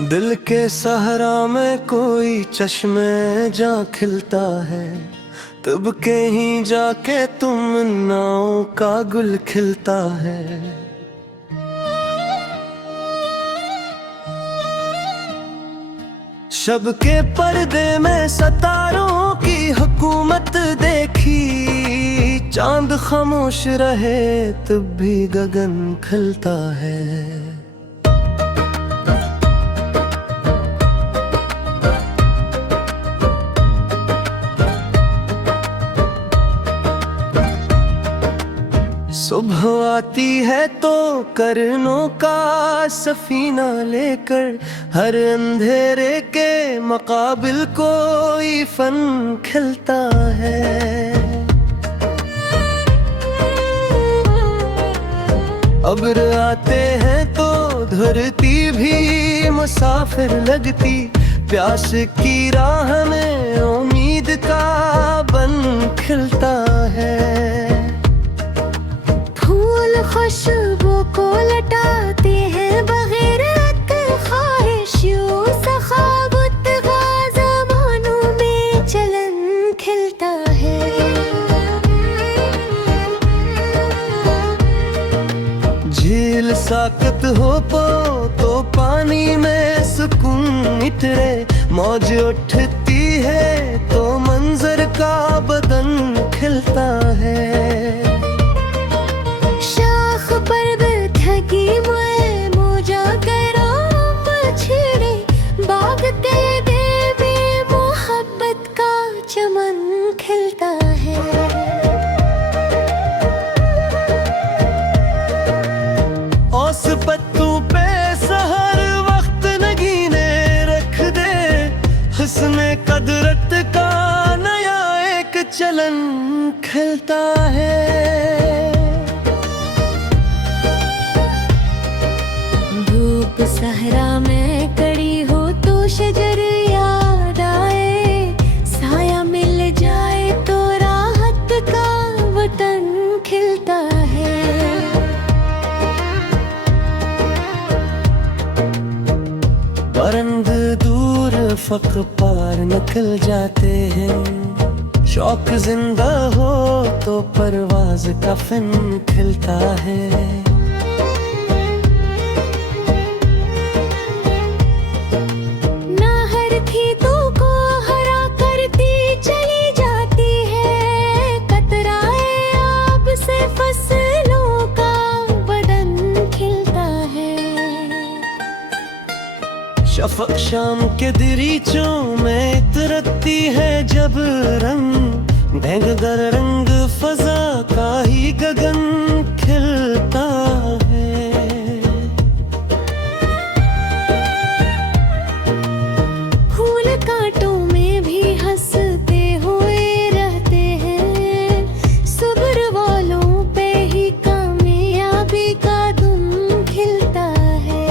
दिल के सहरा में कोई चश्मे जा खिलता है, तब कहीं जाके तुम नाव का गुल खिलता है। शब के पर्दे में सितारों की हुकूमत देखी, चांद खामोश रहे तब भी गगन खिलता है। सुबह आती है तो करनों का सफीना लेकर, हर अंधेरे के मुकाबिल कोई फन खिलता है। अब्र आते हैं तो धरती भी मुसाफिर लगती, प्यास की राह में उम्मीद का बन खिलता है। खुशबू को लटाते हैं बगैर ख्वाहिश, यूं सखावत ज़मानों में चलन खिलता है। झील साकत हो तो पानी में सुकून इतरे, मौज उठती है तो मंजर का बदन खिलता है। चमन खिलता है। औस पत्तों पे सहर वक्त नगीने रख दे, हुस्न कदरत का नया एक चलन खिलता है। धूप सहरा में कड़ी हो तो शजर याद आए, साया मिल जाए तो राहत का वतन खिलता है। परंद दूर फक पार निकल जाते हैं, शौक जिंदा हो तो परवाज का फिन खिलता है। शफक शाम के दरीचों में इतरती है जब रंग, ढंग दर रंग फजा का ही गगन खिलता है। फूल कांटों में भी हंसते हुए रहते हैं, सब्र वालों पे ही कामयाबी का दुम खिलता है।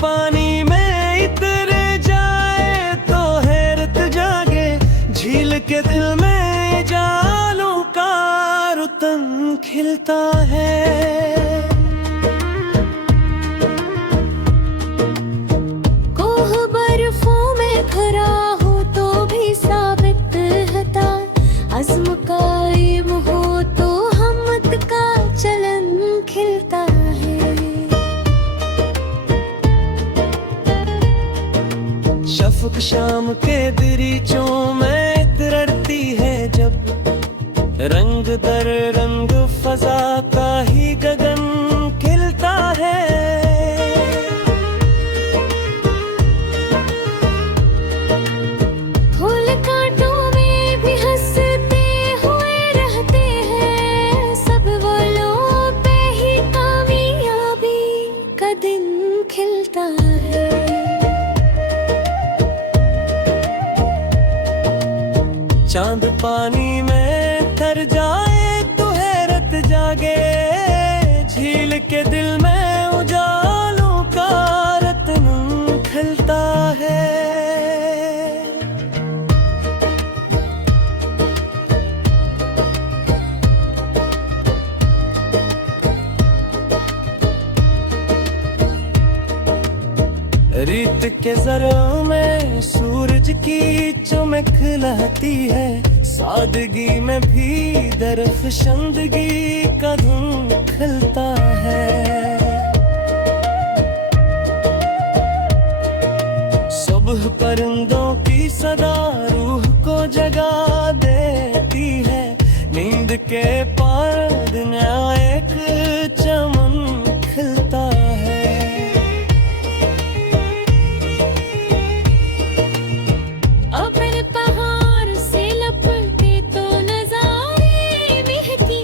पानी में इतरे जाए तो हैरत जागे, झील के दिल में जालों का रुतन खिलता है। कोह बर्फों में खरा हो तो भी साबित होता, अज़्म कायम हो तो हमत का चलन खिलता है। शफक शाम के दरीचों में इतरती है जब, रंग दर रंग फजा का ही गगन खिलता है। फूल कांटों में भी हंसते हुए रहते हैं, सब वालों पे ही कामयाबी का दिन खिलता है। चांद पानी में तर जाए तो हैरत जागे, झील के दिल में उजालों का रतन खिलता है। रीत के जरों में सूरज की चमक लहती है, सादगी में भी दरख्शंदगी का धुन खिलता है। सुबह परिंदों की सदा रूह को जगा देती है, नींद के पार दुनिया एक चमन खिलता है। अपने पहाड़ से लपटे तो नजारे बहती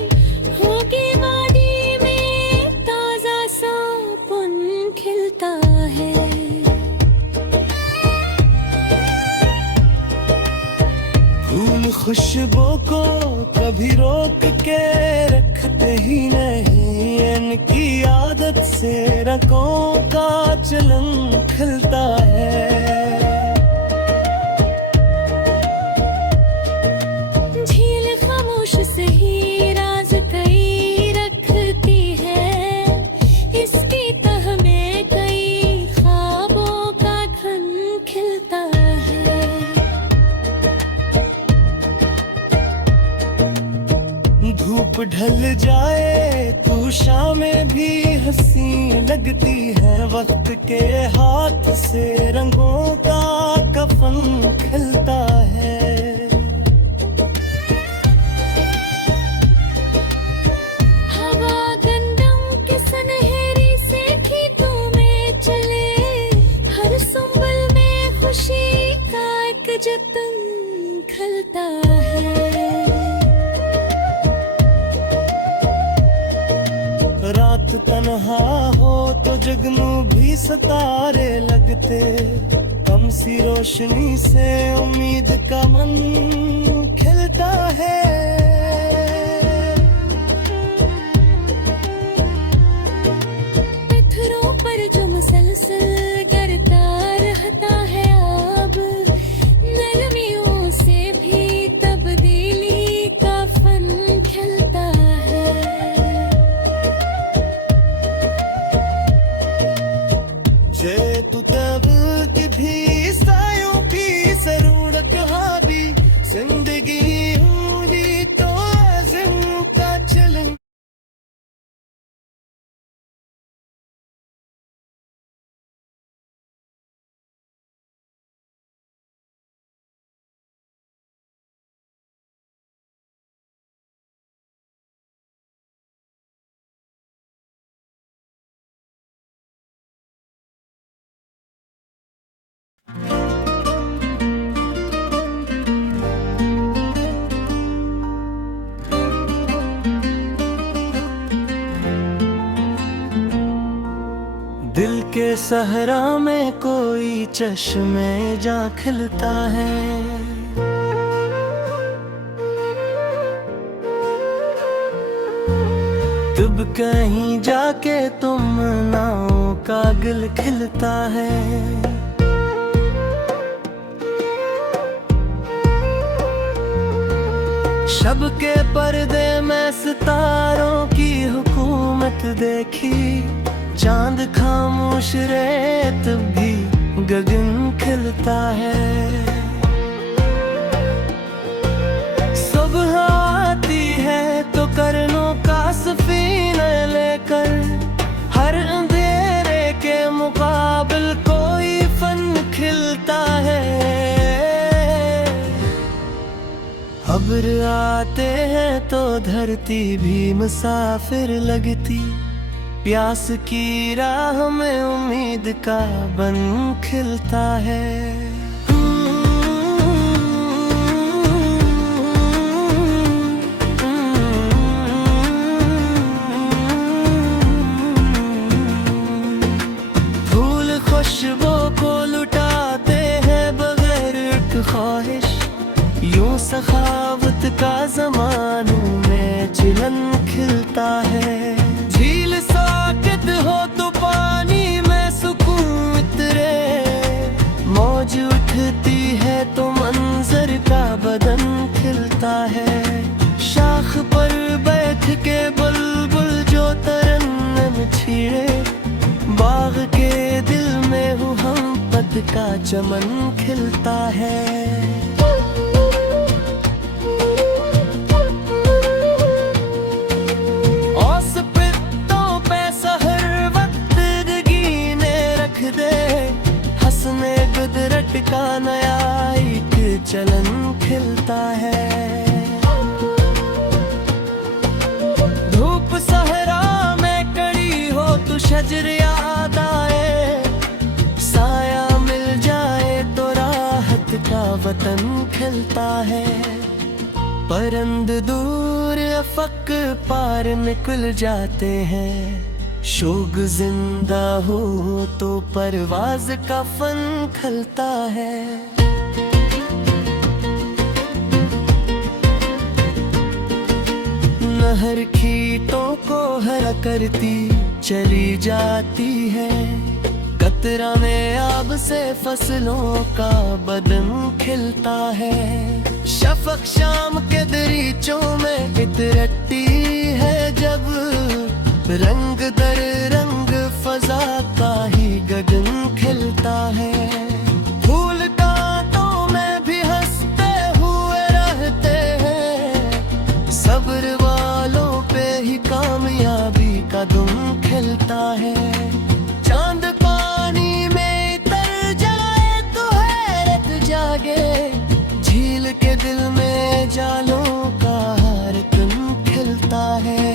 होगी, वादी में ताजा सा पुन खिलता है। फूल खुशबू को कभी रोक के रखते ही नहीं, इनकी आदत से रंगों का चलन खिलता है। झील खामोश से ही राज कई रखती है, इसकी तह में कई ख्वाबों का घन खिलता है। धूप ढल जाए तो शामें भी हंसी लगती है, वक्त के हाथ से रंगों का कफन खिलता है। हवा गंदम के सुनहरी से खेतों में चले, हर सुंबल में खुशी का एक जतन खिलता है। रात तन्हा हो तो जगनू भी सितारे लगते, कम सी रोशनी से उम्मीद का मन खिलता है। पत्थरों पर जो मुसलसल गिरता रहता है, अब नरमियों से भी तब्दीली का फन खिलता है। जे तू तब की भी सायों की जरूरत हादी, जिंदगी होगी तो आज़म का चलन। दिल के सहरा में कोई चश्मे जा खिलता है, तब कहीं जाके तुम नाओं का गिल खिलता है। शब के पर्दे में सितारों की हुकूमत देखी, चांद खामोश रहे तब भी गगन खिलता है। सुबह आती है तो करनों का सफीना लेकर, हर अंधेरे के मुकाबिल कोई फन खिलता है। अब्र आते हैं तो धरती भी मुसाफिर लगती, प्यास की राह में उम्मीद का बन खिलता है। फूल खुशबू को लुटाते हैं बगैर ख्वाहिश, यूं सखावत का जमानों में चिलन खिलता है। झील साकित हो तो पानी में सुकून उतरे, मौज का चमन खिलता है। औस पित्तों पे सहर वक्त रगीने रख दे, हंसने गुदरट का नया एक चलन खिलता है। धूप सहरा में कड़ी हो तो शजर याद आए, साया मिल जाए तो राहत का वतन खिलता है। परंद दूर अफक पार निकल जाते हैं, शोग जिंदा हो तो परवाज का फन खलता है। नहर खींटों को हरा करती चली जाती है, कतरा में आब से फसलों का बदन खिलता है। शफक शाम के दरीचों में इतरती है जब, रंग दर रंग फजा का ही गगन खिलता है। फूल कांटों में भी हंसते हुए रहते हैं, सब्र वालों पे ही कामयाबी का दुम खिलता है। चांद पानी में तर जाए तो हैरत जागे, झील के दिल में जालों का हर तुम खिलता है।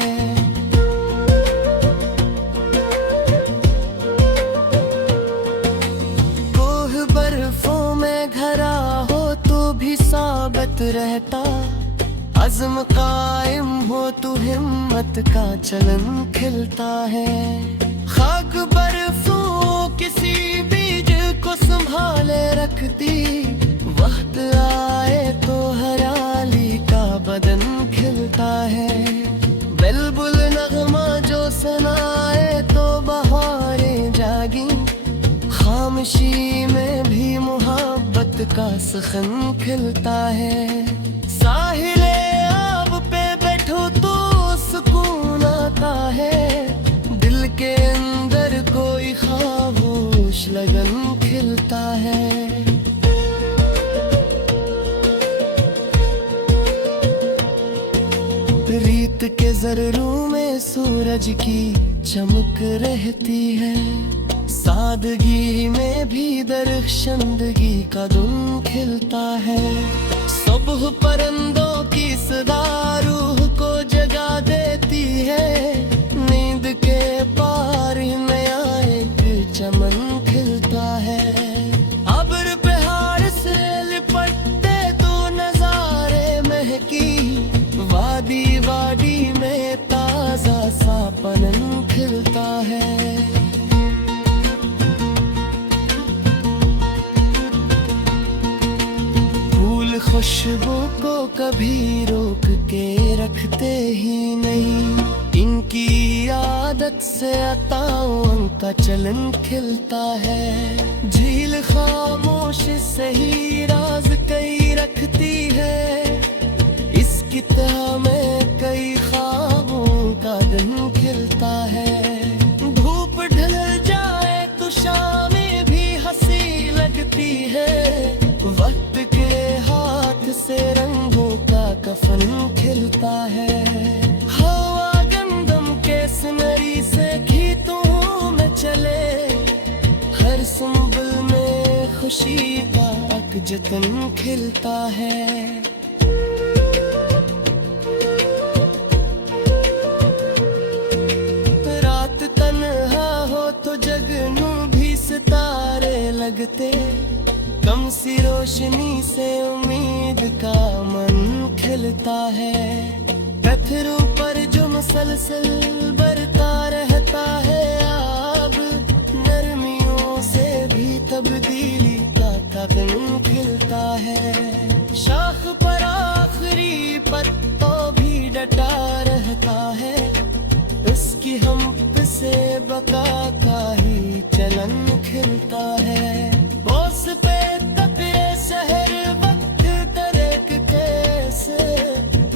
कोह बर्फों में घरा हो तो भी साबित रहता, अज़्म कायम हो तो हिम्मत का चलन खिलता है। खाक बर्फों किसी बीज को संभाले रखती, वक्त आए तो हरियाली का बदन खिलता है। बुलबुल नगमा जो सुनाए तो बहारें जागी, खामोशी में भी मोहब्बत का सुखन खिलता है। साहिले आब पे बैठो तो सुकून आता है, दिल के अंदर कोई खामोश लगन खिलता है। रीत के जरूर में सूरज की चमक रहती है, सादगी में भी दरख्शंदगी का दुम खिलता है। सुबह परंदों की सदा रूह को जगा देती है, नींद के पार नया एक चमन खिलता है। अब्र पहाड़ से लिपटते तो नजारे महकी, वादी वादी में ताजा सा पनन खिलता है। फूल खुशबू को कभी रोक के रखते ही नहीं, इनकी आदत से अताओं का चलन खिलता है। झील खामोश से ही राज कई रखती है, इसकी तह में कई ख्वाबों का दिन खिलता है। धूप ढल जाए तो शामें भी हंसी लगती है, वक्त के हाथ से रंगों का कफन खिलता है। हवा गंदम के सुनरी से खेतों में चले, हर संबल में खुशी का एक जतन खिलता है। रात तन्हा हो तो जगनू भी सितारे लगते, कम सी रोशनी से उम्मीद का मन खिलता है। पत्थरों पर जो मुसलसल बरता रहता है आब, नरमियों से भी तब्दीली का कदम खिलता है। शाख पर आखिरी पत्तों भी डटा रहता है, उसकी हम से बका का ही चलन खिलता है। बोस पे तपे शहर वक्त तरक कैसे,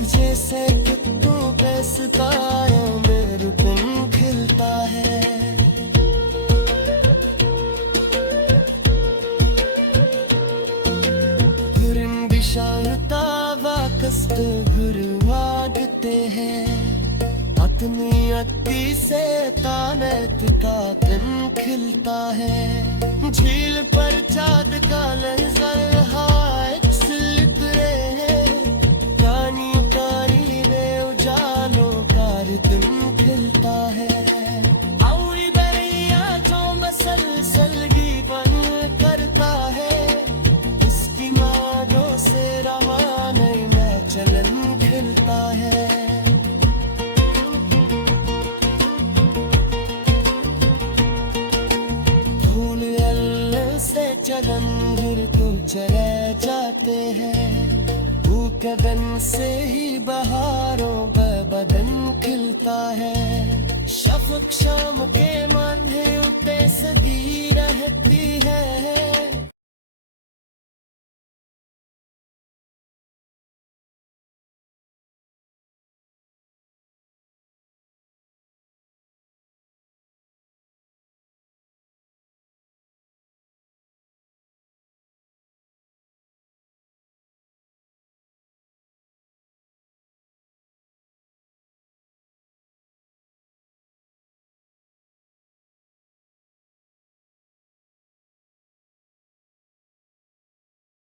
जैसे कुत्तों पे सितारों में रुकन खिलता है। नियति से तानत का दिन खिलता है। झील पर चाँद का लहज़र हाथ सिलत रहे, कानी कारी रे उजालों का रिदम खिलता है। औरी दरिया जो मसलसल गीतन करता है, इसकी नादों से रवा नई में चलन खिलता है। फूल अल्लाह से चरंघर तो चले जाते हैं, कदन से ही बहारों बदन खिलता है। शफक शाम के माथे उते सदी रहती